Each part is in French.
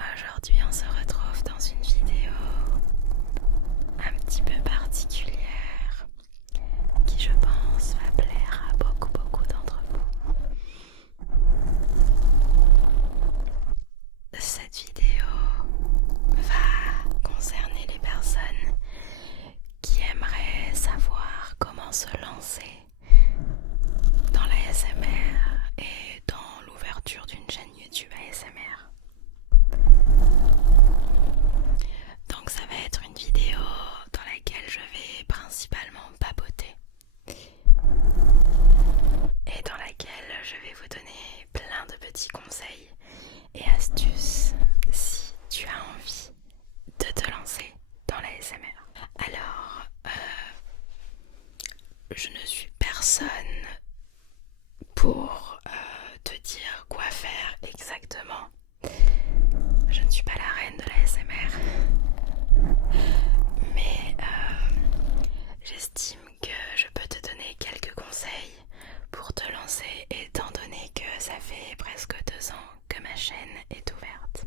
Aujourd'hui, on se retrouve dans une vidéo un petit peu particulière qui, je pense, va plaire à beaucoup d'entre vous. Cette vidéo va concerner les personnes qui aimeraient savoir comment se lancer dans l'ASMR et dans l'ouverture d'une chaîne YouTube ASMR. Donc ça va être une vidéo dans laquelle je vais principalement papoter et dans laquelle je vais vous donner plein de petits conseils et astuces si tu as envie de te lancer dans l'ASMR. Alors, je ne suis personne pour te dire quoi faire exactement. Je ne suis pas la reine de l'ASMR, mais j'estime que je peux te donner quelques conseils pour te lancer, étant donné que ça fait presque 2 ans que ma chaîne est ouverte.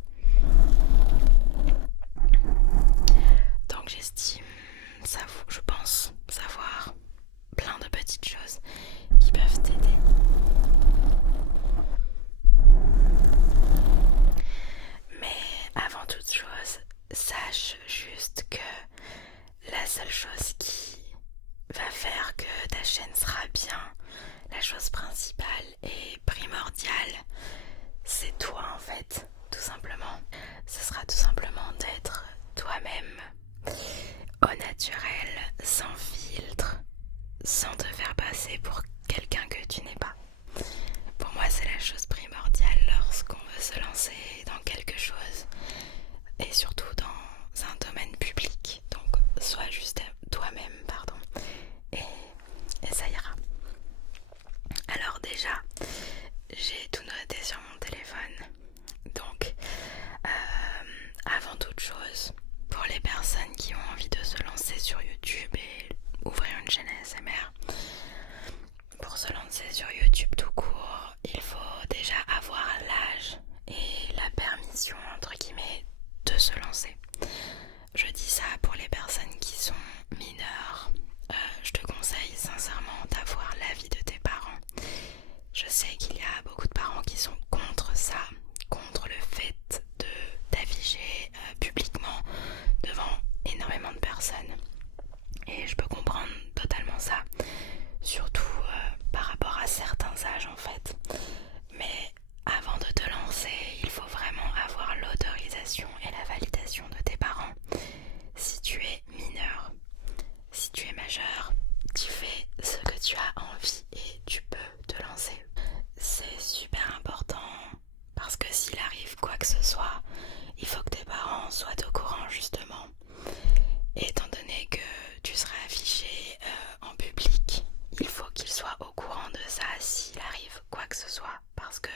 Donc j'estime, je pense savoir plein de petites choses qui peuvent t'aider. Mais avant toute chose, sache juste que la seule chose qui va faire que ta chaîne sera bien, la chose principale et primordiale, c'est toi en fait, tout simplement. Ce sera tout simplement d'être toi-même, au naturel, sans filtre, sans te faire passer pour quelqu'un que tu n'es pas. Pour moi, c'est la chose primordiale lorsqu'on veut se lancer dans quelque chose et surtout dans un domaine public. Donc, sois juste toi-même, et ça ira. Alors déjà, j'ai tout noté sur mon téléphone. Donc, avant toute chose, pour les personnes qui ont envie de se lancer sur YouTube et ouvrir une chaîne ASMR, pour se lancer sur YouTube tout court, il faut déjà avoir l'âge et la permission, entre guillemets, de se lancer. Je dis ça pour les personnes qui sont mineures. Je te conseille sincèrement d'avoir l'avis de tes parents. Je sais qu'il y a beaucoup de parents qui sont contre ça, contre le fait d'afficher publiquement devant énormément de personnes. Et je peux comprendre totalement ça, surtout par rapport à certains âges en fait. Mais avant de te lancer, il faut vraiment avoir l'autorisation et la validation de tes parents. Si tu es mineur, si tu es majeur, tu fais ce que tu as envie et tu peux te lancer. C'est super important parce que s'il arrive quoi que ce soit, il faut que tes parents soient au courant justement. Et étant donné que tu seras affiché en public, il faut qu'ils soient au courant de ça s'il arrive quoi que ce soit, parce que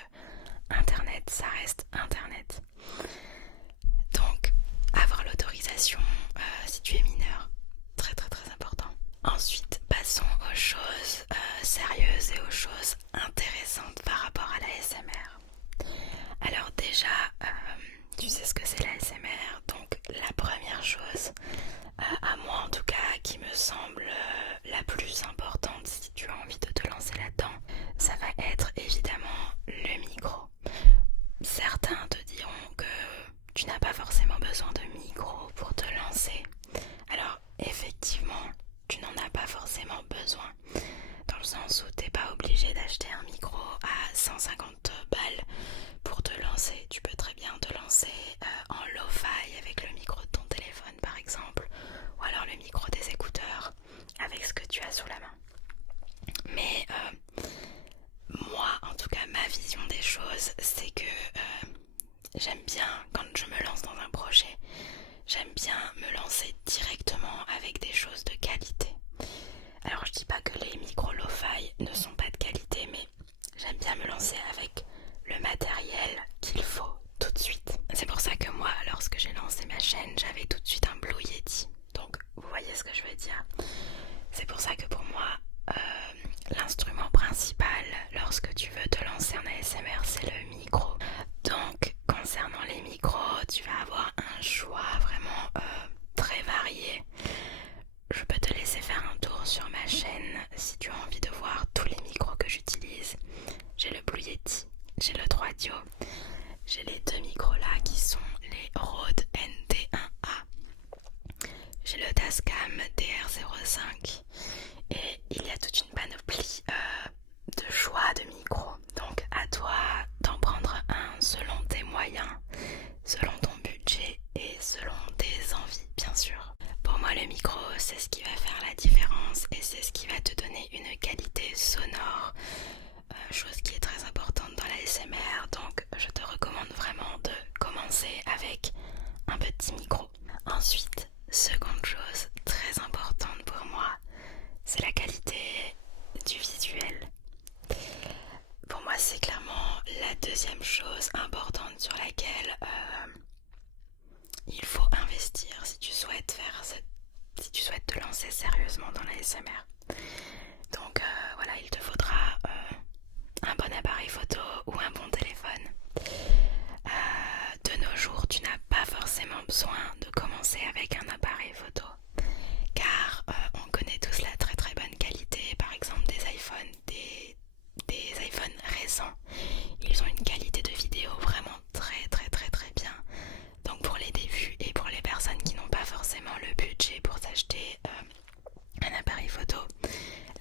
Internet, ça reste Internet. Donc, avoir l'autorisation si tu es mineur, très important. Ensuite, passons aux choses sérieuses et aux choses intéressantes par rapport à l'ASMR. Alors déjà, tu sais ce que c'est l'ASMR, donc la première chose, à moi en tout cas, qui me semble la plus importante si tu as envie de te lancer là-dedans, ça va être évidemment le micro. Certains te diront que tu n'as pas forcément besoin de micro pour te lancer. Alors effectivement, tu n'en as pas forcément besoin, dans le sens où t'es pas obligé d'acheter un micro à 150 balles pour te lancer. Tu peux très bien te lancer en lo-fi avec le micro de ton téléphone par exemple, ou alors le micro des écouteurs avec ce que tu as sous la main. Mais moi, en tout cas, ma vision des choses, c'est que j'aime bien, quand je me lance dans un projet, j'aime bien me lancer directement avec des choses de qualité. Alors je dis pas que les micros lo-fi ne sont pas de qualité, mais j'aime bien me lancer avec le matériel qu'il faut tout de suite. C'est pour ça que moi, lorsque j'ai lancé ma chaîne, j'avais tout de suite un Blue Yeti. Donc vous voyez ce que je veux dire. C'est pour ça que pour moi, l'instrument principal lorsque tu veux te lancer en ASMR, c'est le micro. Donc concernant les micros, J'ai les deux micros là qui sont les Rode NT1A. J'ai le Tascam DR05 et il y a toute une panoplie de choix de micros. Donc à toi d'en prendre un selon tes moyens, selon ton budget et selon tes envies bien sûr. Pour moi le micro c'est ce qui va faire la différence et c'est ce qui va te donner une qualité sonore, chose qui est très importante dans la SMR, donc je te recommande vraiment de commencer avec un petit micro. Ensuite, seconde chose très importante pour moi, c'est la qualité du visuel. Pour moi c'est clairement la deuxième chose importante sur laquelle il faut investir si tu souhaites te lancer sérieusement dans la SMR. Donc voilà, il te faudra un bon appareil photo ou un bon téléphone. De nos jours, tu n'as pas forcément besoin de commencer avec un appareil photo car on connaît tous la très très bonne qualité, par exemple des iPhones, des iPhones récents. Ils ont une qualité de vidéo vraiment très très très très bien. Donc pour les débuts et pour les personnes qui n'ont pas forcément le budget pour s'acheter un appareil photo,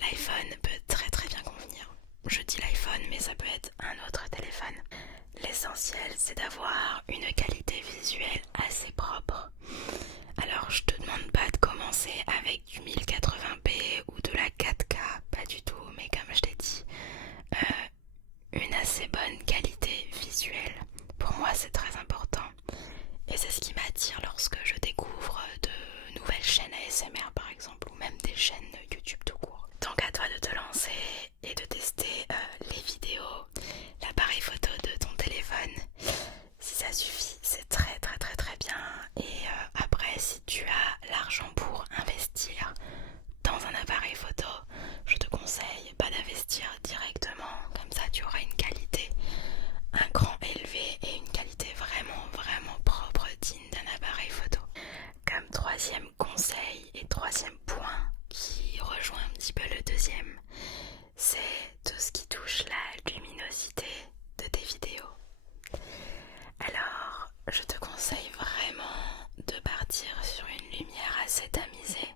l'iPhone peut très très bien convenir. Je dis l'iPhone mais ça peut être un autre téléphone. L'essentiel c'est d'avoir une qualité visuelle assez propre. Alors je te demande pas de commencer avec du 1080p ou de la 4K, pas du tout, mais comme je t'ai dit, une assez bonne qualité visuelle. Pour moi c'est très important et c'est ce qui m'attire lorsque je découvre de nouvelles chaînes ASMR par exemple, ou même des chaînes YouTube tout court. Donc à toi de te lancer et de tester les vidéos, l'appareil photo de ton téléphone. Si ça suffit, c'est très très très très bien. Et après, si tu as l'argent pour investir dans un appareil photo, je te conseille pas d'investir directement, comme ça tu auras une qualité un cran élevé et une qualité vraiment vraiment propre, digne d'un appareil photo. Comme troisième conseil et troisième point qui rejoint un petit peu le deuxième, c'est tout ce qui touche la luminosité de tes vidéos. Alors, je te conseille vraiment de partir sur une lumière assez tamisée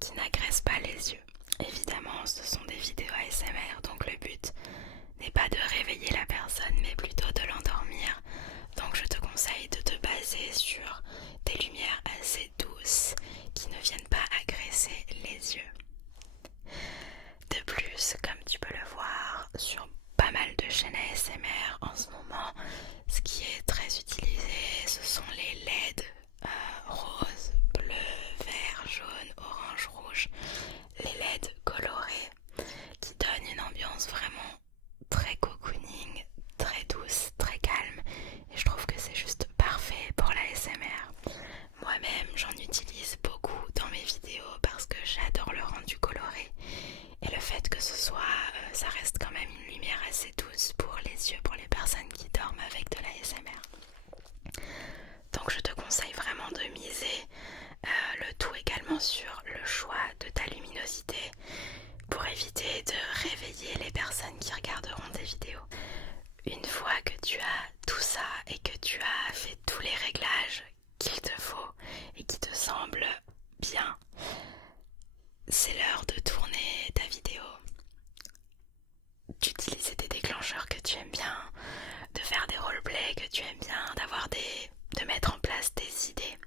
qui n'agresse pas les yeux. Évidemment, ce sont des vidéos ASMR, donc le but n'est pas de réveiller la personne, mais plutôt de l'endormir. Donc je te conseille de te baser sur des lumières assez douces qui ne viennent pas agresser les yeux. De plus, comme tu peux le voir sur pas mal de chaînes ASMR en ce moment, ce qui est très utilisé, ce sont les LED rose, bleu, vert, jaune, orange, rouge, les LED colorés qui donnent une ambiance vraiment très cocooning, très douce, très calme, et je trouve que c'est juste parfait pour la ASMR. Moi-même j'en utilise beaucoup dans mes vidéos parce que j'adore le rendu coloré et le fait que ce soit, ça reste quand même une lumière assez douce pour les yeux, pour les personnes qui dorment avec de la ASMR. Donc je te conseille vraiment de miser le tout également sur le choix de ta luminosité pour éviter de réveiller les personnes qui regarderont tes vidéos. Une fois que tu as tout ça et que tu as fait tous les réglages qu'il te faut et qui te semblent bien, c'est l'heure de tourner ta vidéo, d'utiliser des déclencheurs que tu aimes bien, de faire des roleplays que tu aimes bien, de mettre en place tes idées.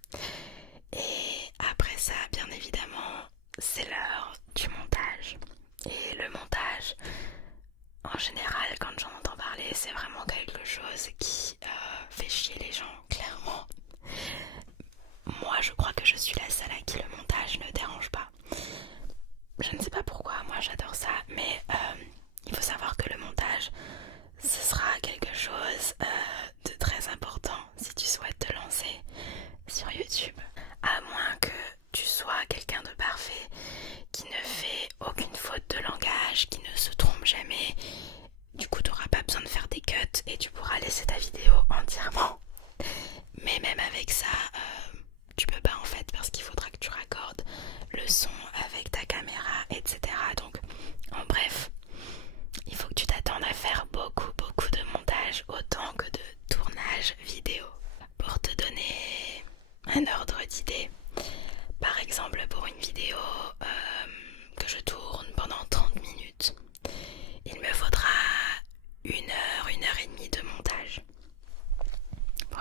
Et après ça, bien évidemment, c'est l'heure du montage. Et le montage, en général, quand j'en entends parler, c'est vraiment quelque chose qui fait chier les gens, clairement. Moi, je crois que je suis la seule à qui le montage ne dérange pas. Je ne sais pas pourquoi, moi j'adore ça, mais il faut savoir que le montage, ce sera quelque chose de très important si tu souhaites te lancer sur YouTube. À moins que tu sois quelqu'un de parfait, qui ne fait aucune faute de langage, qui ne se trompe jamais. Du coup, tu n'auras pas besoin de faire des cuts et tu pourras laisser ta vidéo entièrement.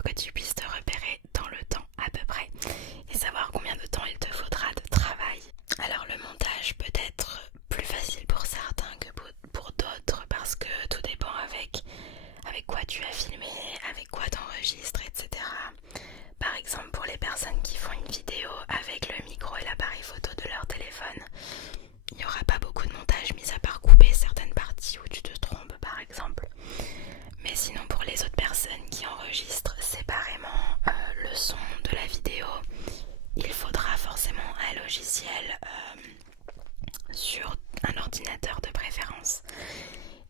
que tu puisses te repérer dans le temps à peu près et savoir combien de temps il te faudra de travail. Alors le montage peut être plus facile pour certains que pour d'autres parce que tout dépend avec quoi tu as filmé, avec quoi t'enregistres, etc. Par exemple, pour les personnes qui font une vidéo avec le micro et l'appareil photo de leur téléphone, il n'y aura pas beaucoup de montage mis à part couper certaines parties où tu te trompes par exemple. Mais sinon pour les autres personnes qui enregistrent séparément le son de la vidéo, il faudra forcément un logiciel sur un ordinateur de préférence.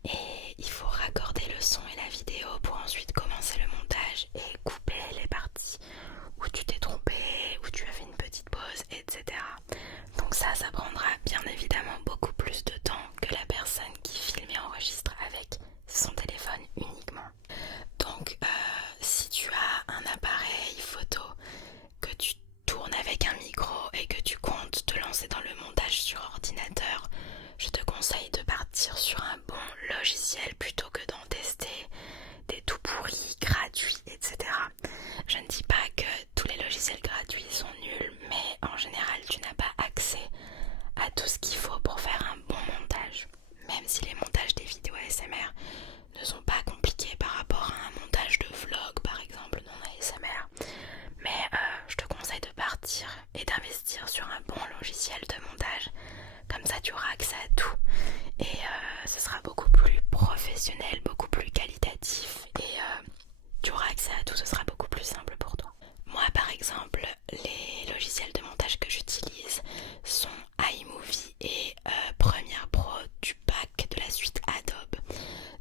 Et il faut raccorder le son et la vidéo pour ensuite commencer le montage et couper les parties où tu t'es trompé, où tu as fait une petite pause, etc. Donc ça prendra bien évidemment beaucoup plus de temps que la personne qui filme et enregistre avec son téléphone uniquement. Donc si tu as un appareil photo que tu tournes avec un micro et que tu comptes te lancer dans le montage sur ordinateur, je te conseille de partir sur un bon logiciel plutôt que d'en tester des tout pourris, gratuits, etc. Je ne dis pas que tous les logiciels gratuits sont nuls, mais en général tu n'as pas accès à tout ce qu'il faut pour faire un bon montage. Même si les montages des vidéos ASMR ne sont pas compliqués par rapport à un montage de vlog par exemple non ASMR, mais je te conseille de partir et d'investir sur un bon logiciel de montage. Comme ça tu auras accès à tout et ce sera beaucoup plus professionnel, beaucoup plus qualitatif et tu auras accès à tout, ce sera beaucoup plus simple pour toi. Moi par exemple, les logiciels de montage que j'utilise sont iMovie et Premiere Pro du pack de la suite Adobe.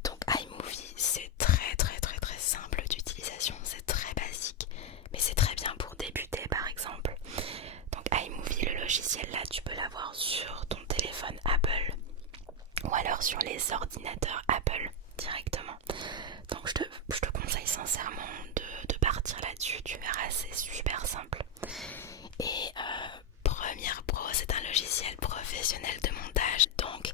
Donc iMovie c'est très simple d'utilisation, c'est très basique, mais c'est très bien pour débuter par exemple. Donc iMovie, le logiciel là, tu peux l'avoir sur ton téléphone Apple ou alors sur les ordinateurs Apple directement. Donc je te conseille sincèrement de partir là-dessus, tu verras, c'est super simple. Et Premiere Pro, c'est un logiciel professionnel de montage. Donc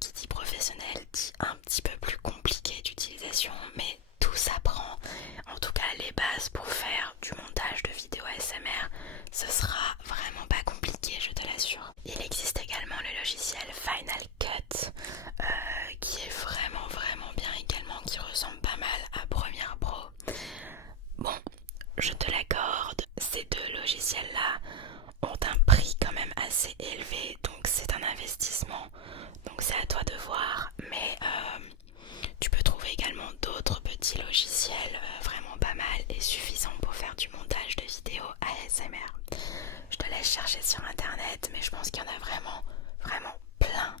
qui dit professionnel dit un petit peu plus compliqué d'utilisation, mais tout s'apprend. En tout cas les bases pour faire du montage de vidéos ASMR, ce sera vraiment pas compliqué, je te l'assure. Il existe également le logiciel Final Cut qui est vraiment bien également, qui ressemble pas mal à Premiere Pro. Bon, je te l'accorde, ces deux logiciels là ont un prix quand même assez élevé, donc c'est un investissement, donc c'est à toi de voir, mais tu peux trouver également d'autres petits logiciels vraiment pas mal et suffisants pour faire du montage de vidéos ASMR. Je te laisse chercher sur internet, mais je pense qu'il y en a vraiment plein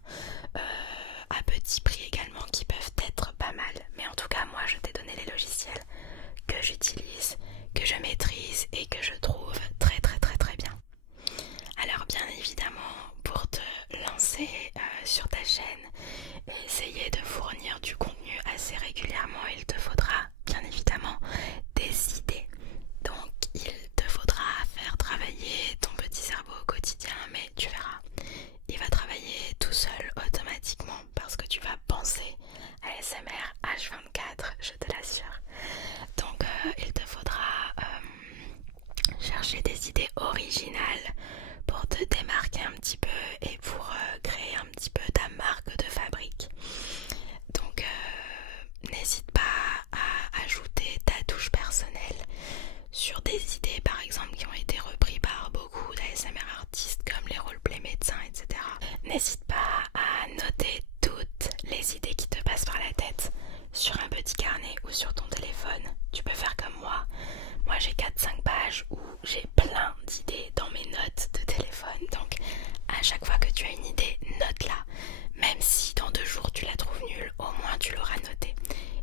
à petit prix également qui peuvent être pas mal. Mais en tout cas moi je t'ai donné les logiciels que j'utilise, que je maîtrise et que je trouve très bien. Alors bien évidemment, pour te lancer sur ta chaîne et essayer de fournir du contenu assez régulièrement, il te faudra bien évidemment des idées. Donc il te faudra faire travailler ton petit cerveau au quotidien, mais tu verras, il va travailler tout seul automatiquement parce que tu vas penser à ASMR H24, je te l'assure. Donc il te faudra chercher des idées originales pour te démarquer un petit peu et pour créer un petit peu ta marque de fabrique. Donc n'hésite pas à ajouter ta touche personnelle sur des idées par exemple qui ont été reprises par beaucoup d'ASMR artistes comme les roleplay médecins, etc. N'hésite pas à noter toutes les idées qui te passent par la tête sur un petit carnet ou sur ton téléphone. Tu peux faire comme moi. Moi j'ai 4-5 pages où j'ai plein d'idées dans mes notes de téléphone. Donc à chaque fois que tu as une idée, note-la. Même si dans 2 jours tu la trouves nulle, au moins tu l'auras notée.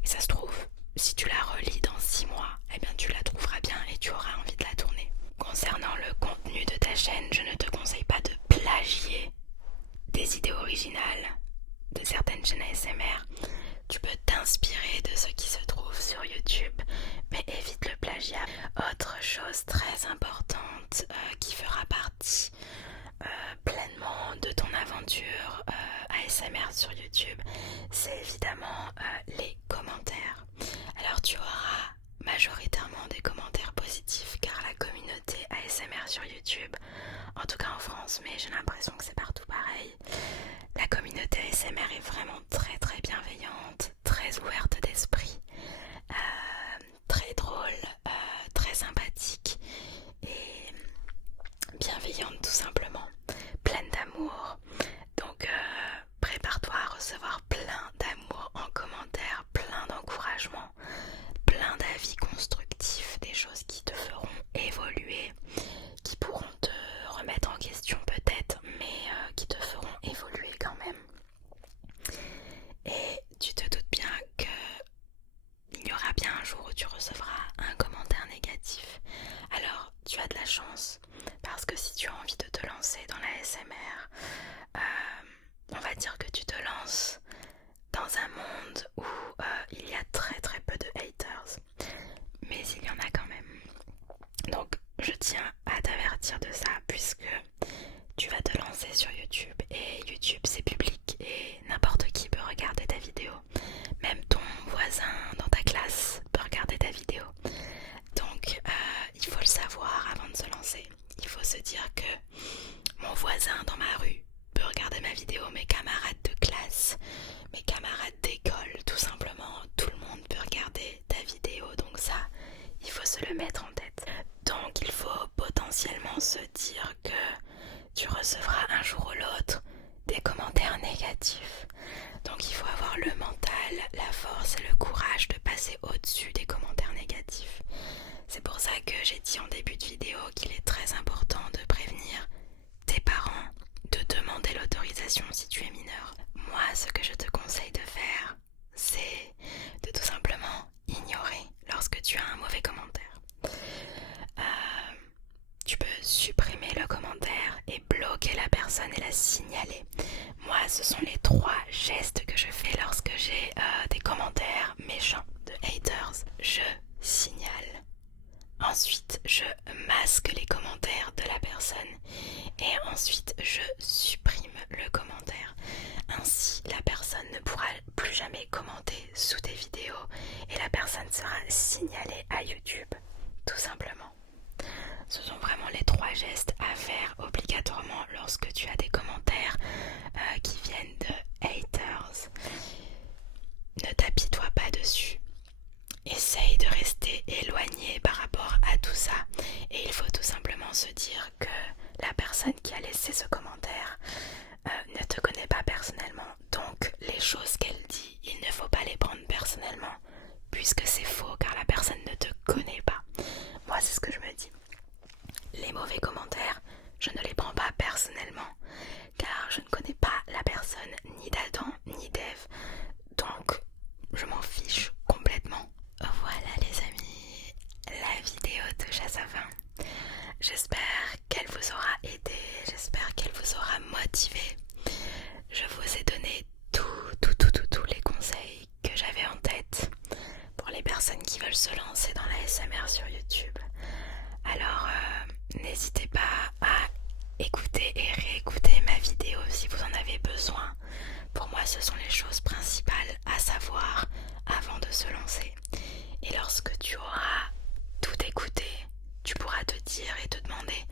Et ça se trouve, si tu la relis dans 6 mois, eh bien tu la trouveras bien et tu auras envie de la tourner. Concernant le contenu de ta chaîne, je ne te conseille pas de plagier des idées originales de certaines chaînes ASMR. Tu peux t'inspirer de ce qui se trouve sur YouTube, mais évite le plagiat. Autre chose très importante qui fera partie pleinement de ton aventure ASMR sur YouTube, c'est évidemment les commentaires. Alors tu auras majoritairement des commentaires France, mais j'ai l'impression que c'est partout pareil. La communauté ASMR est vraiment très très bienveillante, très ouverte d'esprit, très drôle, très sympathique et bienveillante tout simplement, pleine d'amour. Donc prépare-toi à recevoir plein d'amour en commentaire, plein d'encouragement, plein d'avis constructifs, des choses qui te feront évoluer, qui pourront te remettre en question peut-être, mais qui te feront évoluer quand même. Et tu te doutes bien qu'il y aura bien un jour où tu recevras un commentaire négatif. Alors tu as de la chance, parce que si tu as envie de te lancer dans la ASMR, on va dire que tu te lances dans un monde où il y a très très peu de haters, mais il y en a quand même. Donc je tiens à t'avertir de ça, puisque tu vas te lancer sur YouTube, et YouTube c'est public et n'importe qui peut regarder ta vidéo. Même ton voisin dans ta classe peut regarder ta vidéo. Donc il faut le savoir avant de se lancer. Il faut se dire que mon voisin dans ma rue peut regarder ma vidéo, mes camarades de classe, mes camarades d'école, tout simplement, tout le monde peut regarder ta vidéo. Donc ça, il faut se le mettre en tête. Donc il faut potentiellement se dire que tu recevras un jour ou l'autre des commentaires négatifs. Donc il faut avoir le mental, la force et le courage de passer au-dessus des commentaires négatifs. C'est pour ça que j'ai dit en début de vidéo qu'il est très important de prévenir tes parents, de demander l'autorisation si tu es mineur. Moi, ce que je te conseille de faire, c'est de tout simplement ignorer lorsque tu as un mauvais commentaire. Tu peux supprimer le commentaire et bloquer la personne et la signaler. Moi, ce sont les 3 gestes que je fais lorsque j'ai des commentaires méchants de haters. Je signale. Ensuite, je masque les commentaires de la personne. Et ensuite, je supprime le commentaire. Ainsi, la personne ne pourra plus jamais commenter sous tes vidéos et la personne sera signalée à YouTube, tout simplement. Ce sont vraiment les 3 gestes à faire obligatoirement lorsque tu as des commentaires qui viennent de haters. Ne t'apitoie pas dessus. Essaye de rester éloigné par rapport à tout ça. Et il faut tout simplement se dire que la personne qui a laissé ce commentaire ne te connaît pas personnellement. Donc les choses qu'elle dit, il ne faut pas les prendre personnellement, puisque c'est faux, car la personne ne te connaît pas. Moi, c'est ce que je me dis. Les mauvais commentaires, je ne les prends pas personnellement, car je ne connais pas la personne, ni d'Adam, ni d'Ève. Donc, je m'en fiche complètement. Voilà les amis, la vidéo touche à sa fin. J'espère qu'elle vous aura aidé, j'espère qu'elle vous aura motivé. Je vous ai donné tous les conseils que j'avais en tête pour les personnes qui veulent se lancer dans la ASMR sur YouTube. Alors n'hésitez pas à écouter et réécouter ma vidéo si vous en avez besoin. Pour moi, ce sont les choses principales à savoir avant de se lancer. Et lorsque tu auras tout écouté, tu pourras te dire et te demander: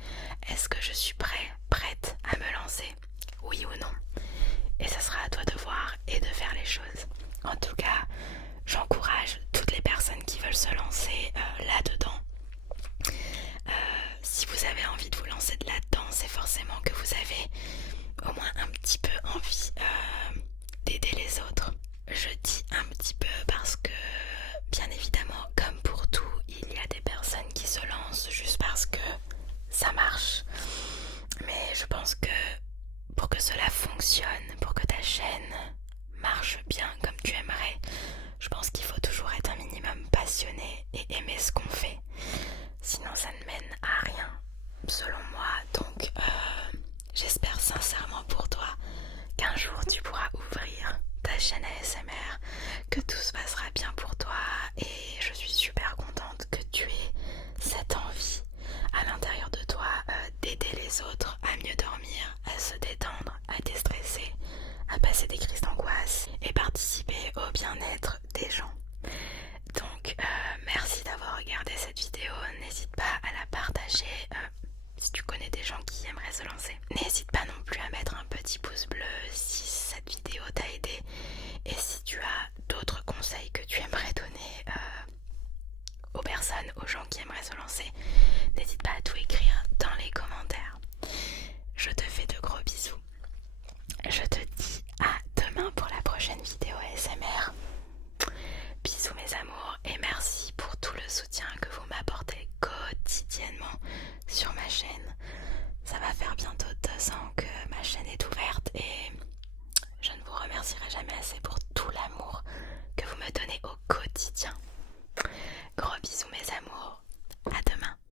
est-ce que je suis prête à me lancer? Oui ou non? Et ça sera à toi de voir et de faire les choses. En tout cas, j'encourage toutes les personnes qui veulent se lancer là-dedans. Si vous avez envie de vous lancer de là-dedans, c'est forcément que vous avez au moins un petit peu envie d'aider les autres. Je dis un petit peu parce que, bien évidemment, comme pour tout, il y a des personnes qui se lancent juste parce que ça marche. Mais je pense que pour que cela fonctionne, pour que ta chaîne marche bien comme tu aimerais, je pense qu'il faut toujours être un minimum passionné et aimer ce qu'on fait. Sinon ça ne mène à rien, selon moi. Donc j'espère sincèrement pour toi qu'un jour tu pourras ouvrir ta chaîne ASMR, que tout se passera bien pour toi, et je suis super contente que tu aies cette envie à l'intérieur de toi d'aider les autres à mieux dormir, à se détendre, à déstresser, à passer des crises d'angoisse et participer au bien-être des gens. Donc merci d'avoir regardé cette vidéo, n'hésite pas à la partager si tu connais des gens qui aimerait se lancer, n'hésite